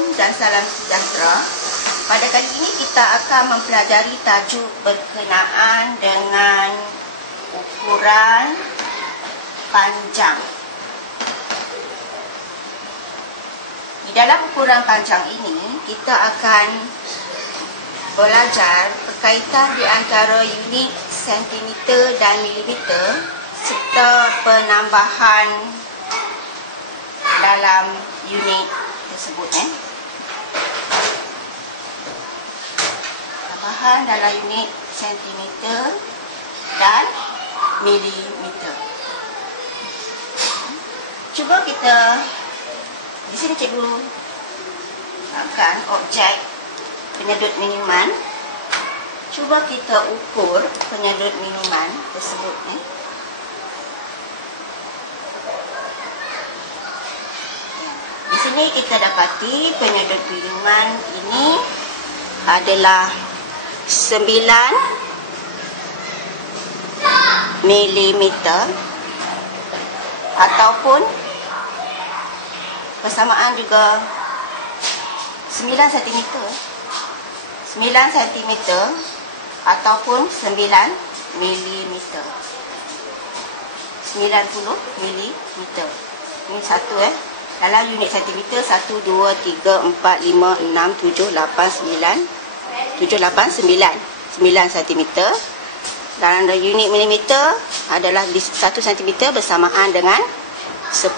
Assalamualaikum dan salam sejahtera. Pada kali ini kita akan mempelajari tajuk berkenaan dengan ukuran panjang. Di dalam ukuran panjang ini, kita akan belajar berkaitan di antara unit sentimeter dan milimeter serta penambahan dalam unit tersebut. Tambahan dalam unit sentimeter dan milimeter. Cuba kita, di sini cikgu akan objek penyedut minuman. Cuba kita ukur penyedut minuman tersebut. Di sini kita dapati penyedut minuman ini adalah 9 mm ataupun persamaan juga 9 cm. 9 cm ataupun 9 mm. 90 mm. Ini satu dalam unit sentimeter 1, 2, 3, 4, 5, 6, 7, 8, 9 cm. Dalam unit milimeter adalah 1 cm bersamaan dengan 10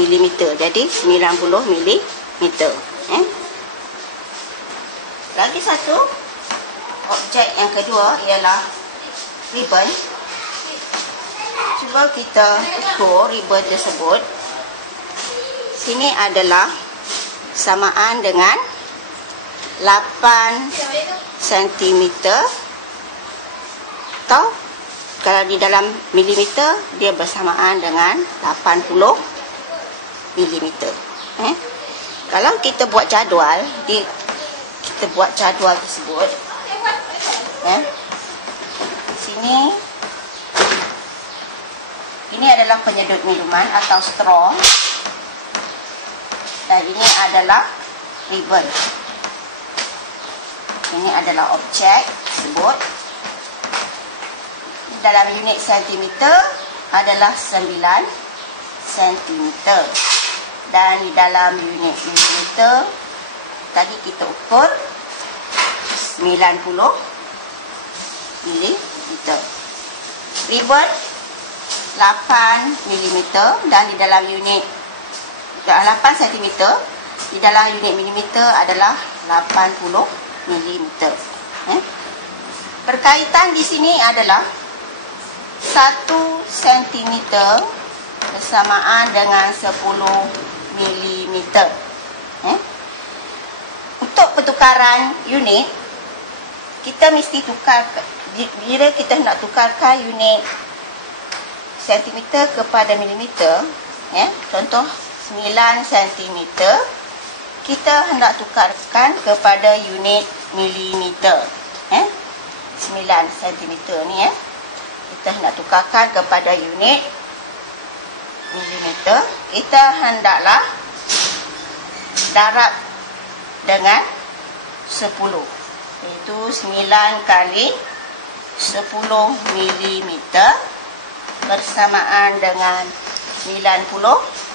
mm. Jadi 90 mm. Lagi satu objek yang kedua ialah ribbon. Cuba kita ukur ribbon tersebut. Sini adalah samaan dengan 8 cm atau kalau di dalam milimeter dia bersamaan dengan 80 mm. Kalau kita buat jadual, kita buat jadual tersebut. Sini ini adalah penyedut minuman atau straw. Dan ini adalah ribbon. Ini adalah objek tersebut. Dalam unit sentimeter adalah 9 cm. Dan di dalam unit milimeter tadi kita ukur 90 mm. Ribbon 8 mm dan di dalam unit 8 cm, di dalam unit milimeter adalah 80 mm. Berkaitan di sini adalah 1 cm bersamaan dengan 10 mm. Untuk pertukaran unit, kita mesti tukar, bila kita nak tukarkan unit sentimeter kepada milimeter, contoh 9 cm, kita hendak tukarkan kepada unit milimeter. 9 cm ni kita hendak tukarkan kepada unit milimeter. Kita hendaklah darab dengan 10, iaitu 9 kali 10 mm bersamaan dengan 90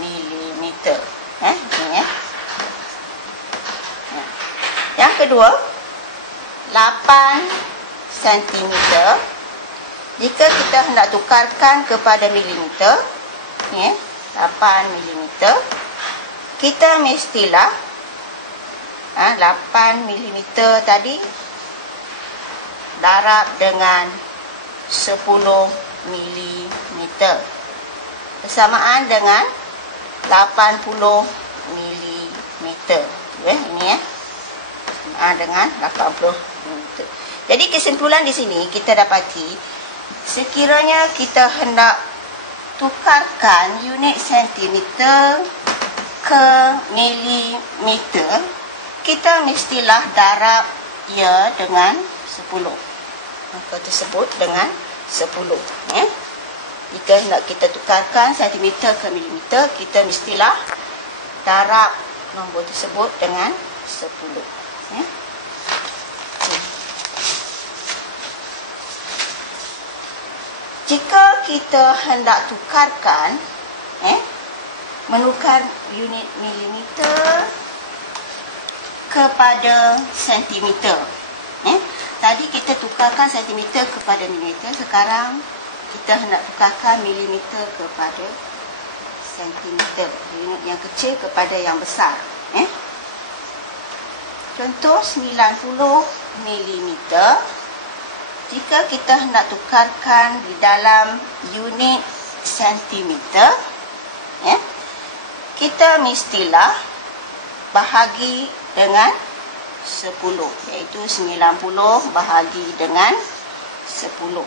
milimeter. Ini Yang kedua, 8 cm. Jika kita hendak tukarkan kepada milimeter, 8 mm, kita mestilah 8 mm tadi darab dengan 10 mm bersamaan dengan 80 mm. Ini dengan 80 mm. Jadi kesimpulan di sini kita dapati, sekiranya kita hendak tukarkan unit sentimeter ke milimeter, kita mestilah darab ia dengan 10. Maka tersebut dengan 10. Jika hendak kita tukarkan sentimeter ke milimeter, kita mestilah darab nombor tersebut dengan 10. Jika kita hendak tukarkan, menukar unit milimeter kepada sentimeter. Tadi kita tukarkan sentimeter kepada milimeter, sekarang kita hendak tukarkan milimeter kepada sentimeter. Unit yang kecil kepada yang besar. Contoh 90 milimeter. Jika kita hendak tukarkan di dalam unit sentimeter, kita mestilah bahagi dengan 10, iaitu 90 bahagi dengan 10,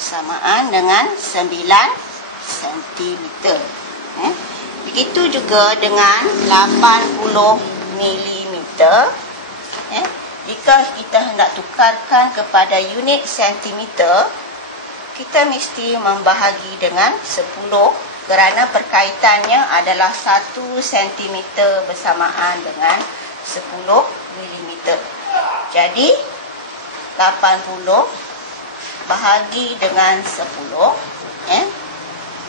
samaan dengan 9 cm. Begitu juga dengan 80 milimeter. Jika kita hendak tukarkan kepada unit sentimeter, kita mesti membahagi dengan 10 kerana perkaitannya adalah 1 cm bersamaan dengan 10 mm. Jadi 80 bahagi dengan 10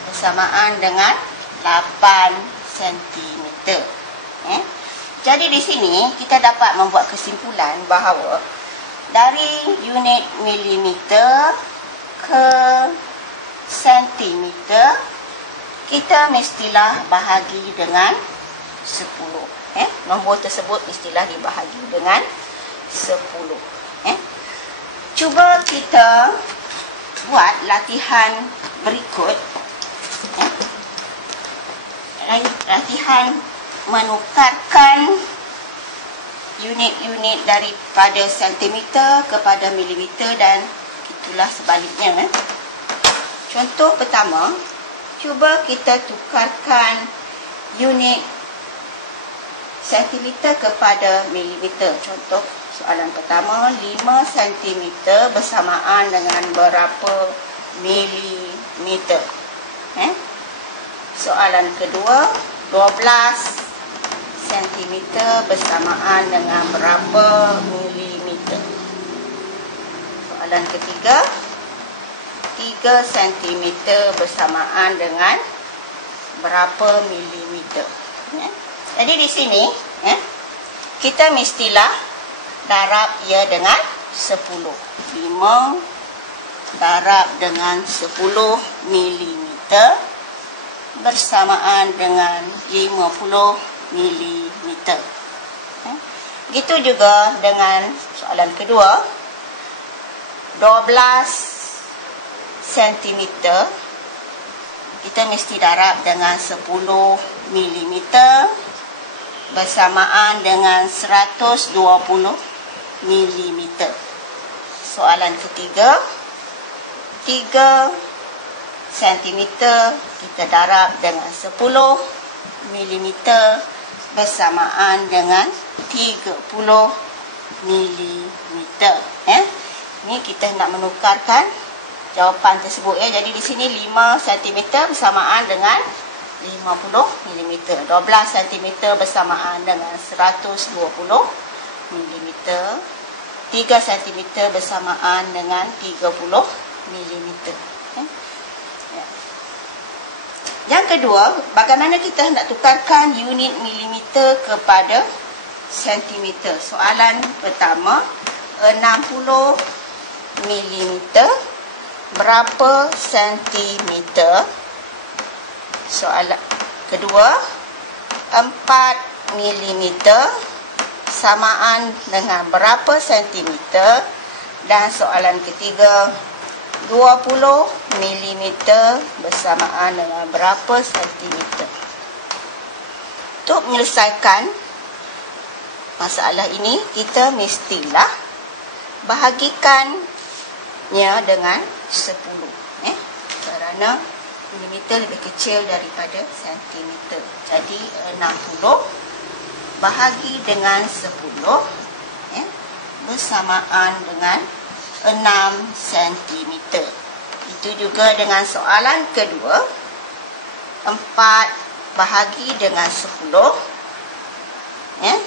bersamaan dengan 8 cm. Jadi di sini kita dapat membuat kesimpulan bahawa dari unit milimeter ke sentimeter kita mestilah bahagi dengan 10. Nombor tersebut mestilah dibahagi dengan 10. Cuba kita buat latihan berikut. Latihan menukarkan unit-unit daripada sentimeter kepada milimeter dan itulah sebaliknya. Contoh pertama, cuba kita tukarkan unit sentimeter kepada milimeter. Contoh soalan pertama, 5 cm bersamaan dengan berapa milimeter? Soalan kedua, 12 cm bersamaan dengan berapa milimeter? Soalan ketiga, 3 cm bersamaan dengan berapa milimeter? Jadi di sini kita mestilah darab ia dengan 10. 5 darab dengan 10 milimeter bersamaan dengan 50 milimeter. Begitu juga dengan soalan kedua, 12 cm kita mesti darab dengan 10 milimeter bersamaan dengan 120 milimeter. Soalan ketiga, 3 cm kita darab dengan 10 milimeter bersamaan dengan 30 milimeter. Ini kita nak menukarkan jawapan tersebut. Jadi di sini 5 cm bersamaan dengan 50 milimeter. 12 cm bersamaan dengan 120 milimeter. 3 cm bersamaan dengan 30 milimeter. Yang kedua, bagaimana kita hendak tukarkan unit milimeter kepada sentimeter? Soalan pertama, 60 milimeter berapa sentimeter? Soalan kedua, 4 milimeter samaan dengan berapa sentimeter? Dan soalan ketiga, 20 milimeter bersamaan dengan berapa sentimeter? Untuk menyelesaikan masalah ini, kita mestilah bahagikannya dengan 10. Kerana milimeter lebih kecil daripada sentimeter. Jadi 60 bahagi dengan 10 bersamaan dengan 6 cm. Itu juga dengan soalan kedua, 4 bahagi dengan 10. 4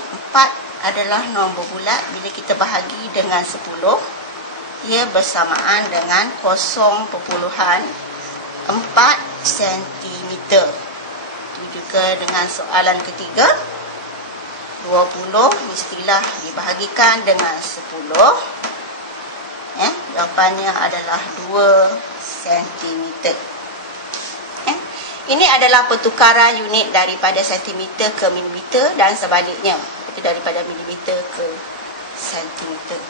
adalah nombor bulat. Bila kita bahagi dengan 10, ia bersamaan dengan 0.4 cm. Itu juga dengan soalan ketiga. 20 mestilah dibahagikan dengan 10. Jawapannya adalah 2 cm. Ini adalah pertukaran unit daripada sentimeter ke milimeter dan sebaliknya, daripada milimeter ke sentimeter.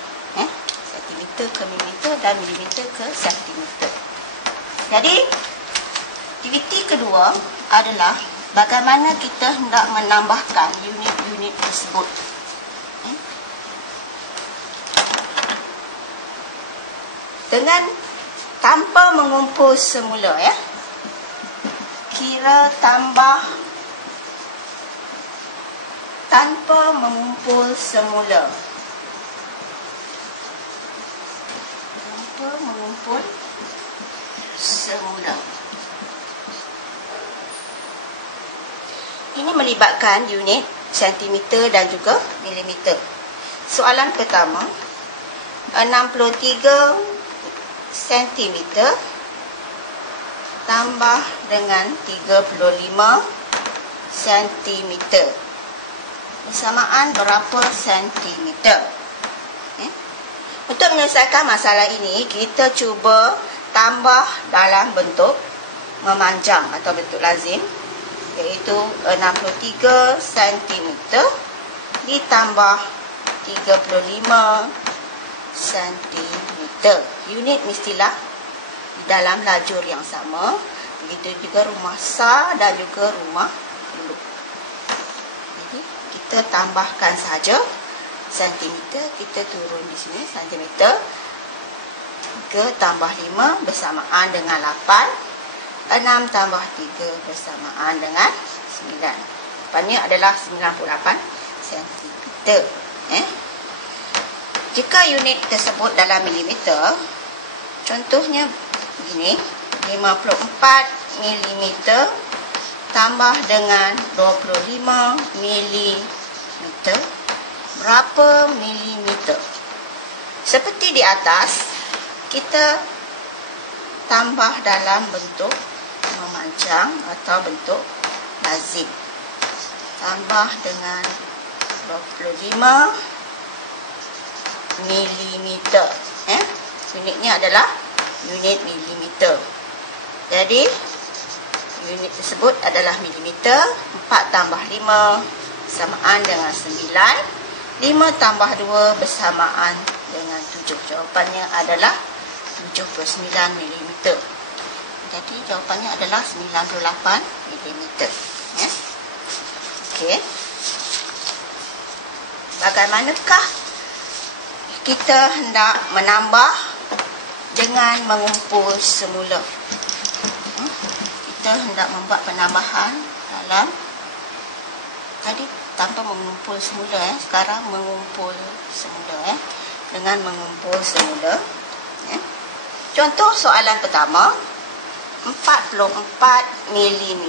Sentimeter ke milimeter dan milimeter ke sentimeter. Jadi, aktiviti kedua adalah bagaimana kita hendak menambahkan unit-unit tersebut. Dengan tanpa mengumpul semula, kira tambah tanpa mengumpul semula. Tanpa mengumpul semula. Ini melibatkan unit sentimeter dan juga milimeter. Soalan pertama, 63 sentimeter tambah dengan 35 cm bersamaan berapa sentimeter? Untuk menyelesaikan masalah ini, kita cuba tambah dalam bentuk memanjang atau bentuk lazim, iaitu 63 cm ditambah 35 cm. Unit mestilah dalam lajur yang sama. Begitu juga rumah sar dan juga rumah penduduk. Jadi kita tambahkan saja sentimeter, kita turun di sini sentimeter. 3 tambah 5 bersamaan dengan 8. 6 tambah 3 bersamaan dengan 9. Jawapannya adalah 98 cm. Jika unit tersebut dalam milimeter, contohnya begini, 54 mm tambah dengan 25 mm. Berapa milimeter? Seperti di atas, kita tambah dalam bentuk memanjang atau bentuk lazim. Tambah dengan 25 milimeter. Unitnya adalah unit milimeter. Jadi unit tersebut adalah milimeter. 4 tambah 5 bersamaan dengan 9. 5 tambah 2 bersamaan dengan 7. Jawapannya adalah 79 mm. Jadi jawapannya adalah 98 mm. Okey. Bagaimanakah kita hendak menambah dengan mengumpul semula? Kita hendak membuat penambahan dalam tadi tanpa mengumpul semula, sekarang mengumpul semula, dengan mengumpul semula. Contoh soalan pertama, 44 mm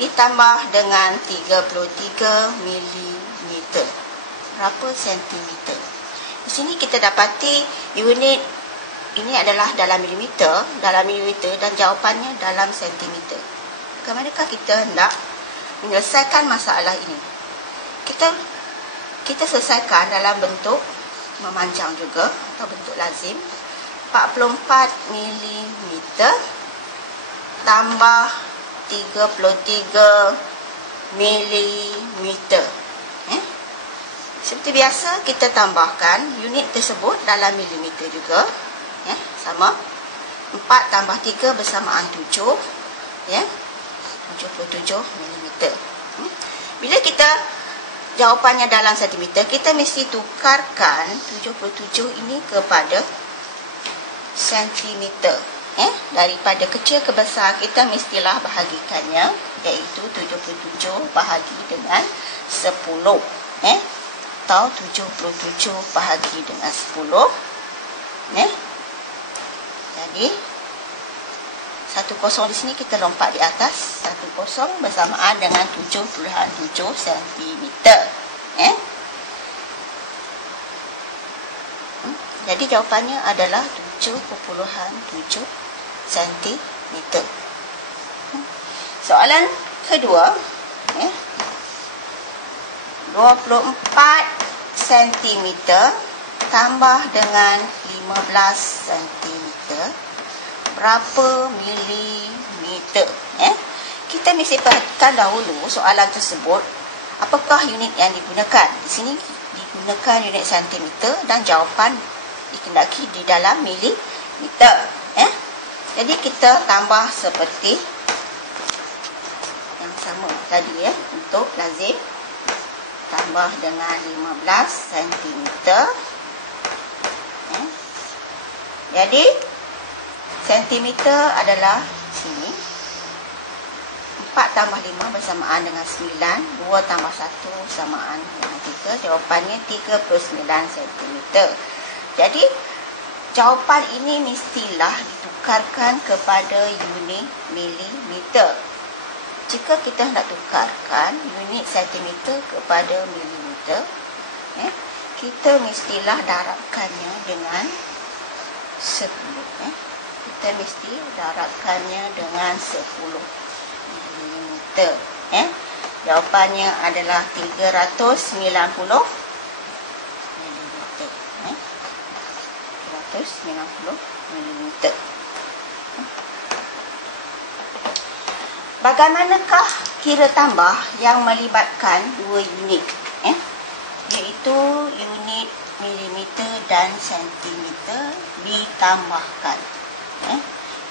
ditambah dengan 33 mm. Berapa sentimeter? Di sini kita dapati unit ini adalah dalam milimeter, dan jawapannya dalam sentimeter. Bagaimanakah kita hendak menyelesaikan masalah ini? Kita selesaikan dalam bentuk memanjang juga atau bentuk lazim. 44 mm tambah 33 mm. Seperti biasa, kita tambahkan unit tersebut dalam milimeter juga. Sama. 4 tambah 3 bersamaan 7. 77 mm. Bila kita jawapannya dalam sentimeter, kita mesti tukarkan 77 ini kepada sentimeter. Daripada kecil ke besar, kita mestilah bahagikannya, iaitu 77 bahagi dengan 10. Atau 77 bahagi dengan 10. Jadi 10 di sini kita lompat di atas. 10 bersamaan dengan 7.7 cm. Jadi jawapannya adalah 7.7 cm. Soalan kedua, 24 cm tambah dengan 15 cm berapa milimeter? Kita mesti perhatikan dahulu soalan tersebut, apakah unit yang digunakan. Di sini digunakan unit centimeter dan jawapan dikendaki di dalam milimeter. Jadi kita tambah seperti yang sama tadi, untuk lazim tambah dengan 15 cm. Jadi sentimeter adalah sini 4 tambah 5 bersamaan dengan 9, 2 tambah 1 bersamaan dengan 3. Jawapannya 39 cm. Jadi jawapan ini mestilah ditukarkan kepada unit milimeter. Jika kita nak tukarkan unit sentimeter kepada milimeter, kita mestilah darabkannya dengan 10. Kita mesti darabkannya dengan 10 milimeter. Jawapannya adalah 390 milimeter. 390 milimeter. Bagaimanakah kira tambah yang melibatkan dua unit, iaitu unit milimeter dan sentimeter ditambahkan?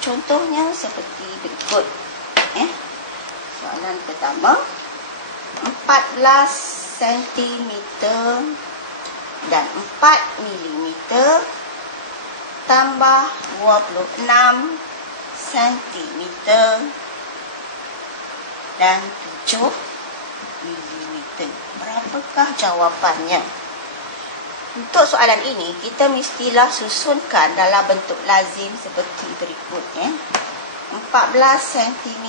Contohnya seperti berikut. Soalan pertama, 14 cm dan 4 mm tambah 26 cm dan 7 mm. Berapakah jawapannya? Untuk soalan ini, kita mestilah susunkan dalam bentuk lazim seperti berikut. 14 cm,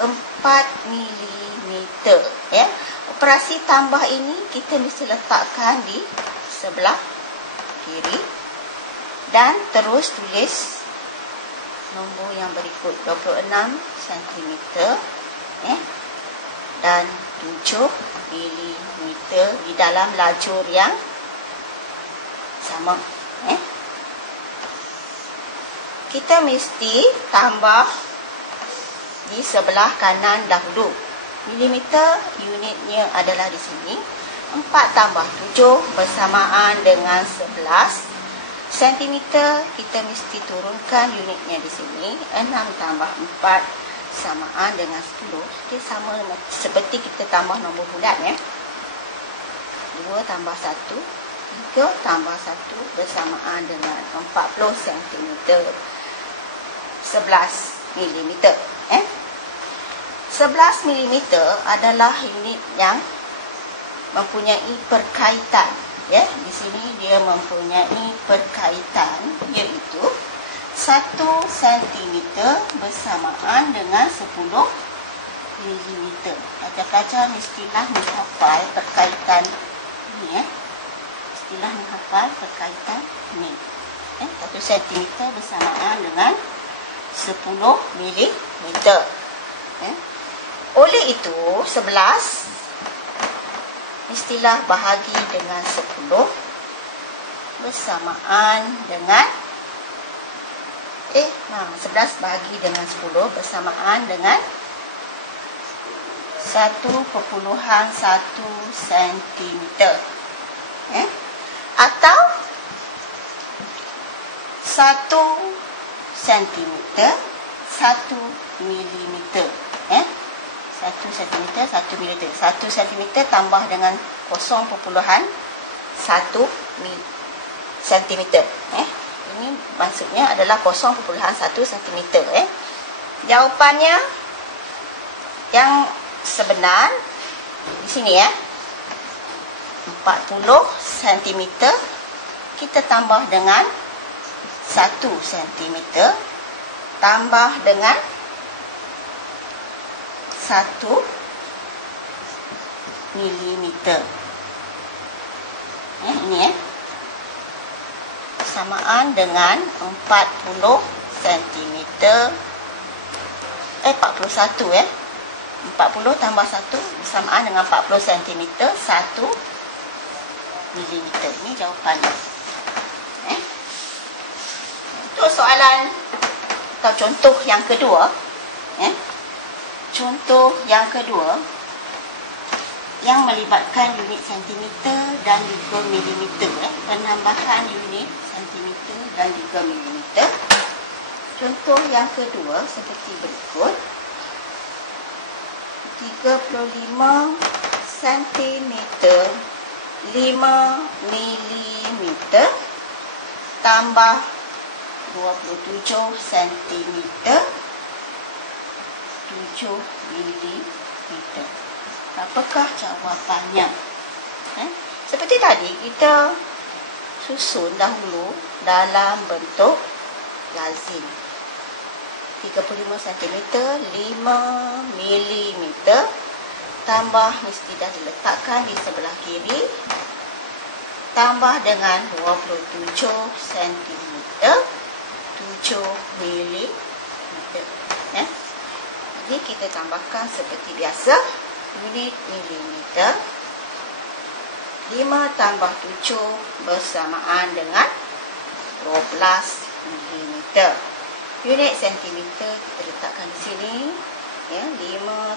4 mm. Operasi tambah ini kita mesti letakkan di sebelah kiri dan terus tulis nombor yang berikut, 26 cm dan 7 mm di dalam lajur yang sama. Kita mesti tambah di sebelah kanan dahulu. Milimeter unitnya adalah di sini. 4 tambah 7 bersamaan dengan 11. Sentimeter kita mesti turunkan unitnya di sini. 6 tambah 4 samaan dengan 10. Dia sama seperti kita tambah nombor bulat. 2 tambah 1, 3 tambah 1 bersamaan dengan 40 cm. 11 mm. 11 mm adalah unit yang mempunyai perkaitan. Di sini dia mempunyai perkaitan, iaitu 1 cm bersamaan dengan 10 mm. Pelajar-pelajar mestilah menghafal perkaitan ini. Mestilah menghafal perkaitan ini. 1 cm bersamaan dengan 10 mm. Oleh itu, 11 mestilah bahagi dengan 10 bersamaan dengan 11 bahagi dengan 10 bersamaan dengan 1,1 cm. Atau 1 cm 1 mm. 1 cm 1 mm. 1 cm tambah dengan 0,1 cm. Ini maksudnya adalah 0,1 cm. Jawapannya yang sebenar di sini 40 cm kita tambah dengan 1 cm tambah dengan 1 milimeter. Ini samaan dengan 40 cm. 41 40 tambah 1 bersamaan dengan 40 cm 1 milimeter. Ini jawapannya. Untuk soalan atau contoh yang kedua, contoh yang kedua yang melibatkan unit sentimeter dan juga milimeter, penambahan unit sentimeter dan juga milimeter. Contoh yang kedua seperti berikut. 35 cm 5 milimeter tambah 27 cm 7 milimeter. Apakah jawapannya? Seperti tadi kita susun dahulu dalam bentuk lazim. 35 cm 5 milimeter tambah mesti dah diletakkan di sebelah kiri tambah dengan 27 cm 7 milimeter. Jadi kita tambahkan seperti biasa unit milimeter. 5 tambah 7 bersamaan dengan 12 milimeter. Unit sentimeter kita letakkan di sini. 5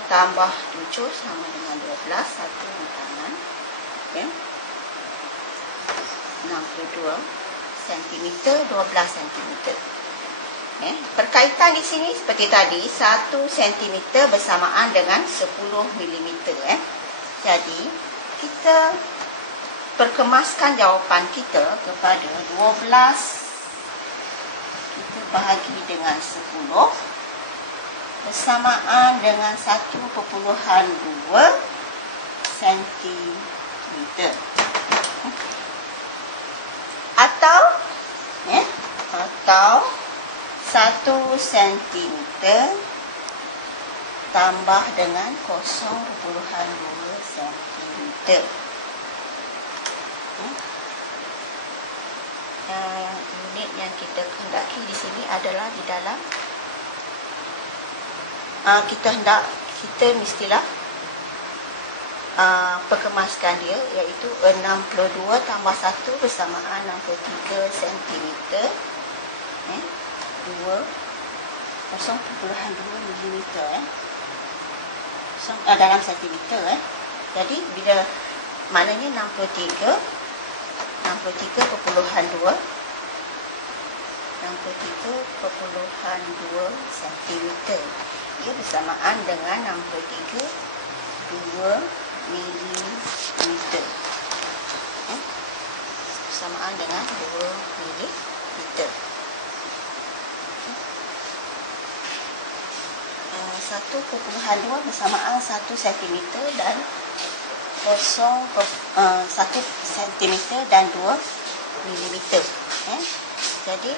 tambah 7 sama dengan 12. 1 di kanan. 62 cm 12 cm. Perkaitan di sini seperti tadi, 1 cm bersamaan dengan 10 mm. Jadi kita perkemaskan jawapan kita kepada 12 kita bahagi dengan 10 bersamaan dengan 1.2 cm. Atau 1 cm tambah dengan 0.2 cm. Unit yang kita kehendaki di sini adalah di dalam kita mestilah perkemaskan dia, iaitu 62 tambah 1 bersamaan 63 cm 0.2 mm dalam centimeter. Jadi bila maknanya 63.2 cm. Ia bersamaan dengan 63.2 mm. Bersamaan dengan 2 mm. 1.2 bersamaan 1 cm dan 1 cm dan 2 mm. Jadi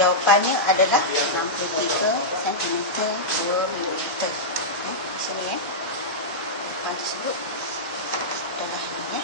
jawapannya adalah 63 cm 2 mm. Di sini jawapan tersebut adalah ini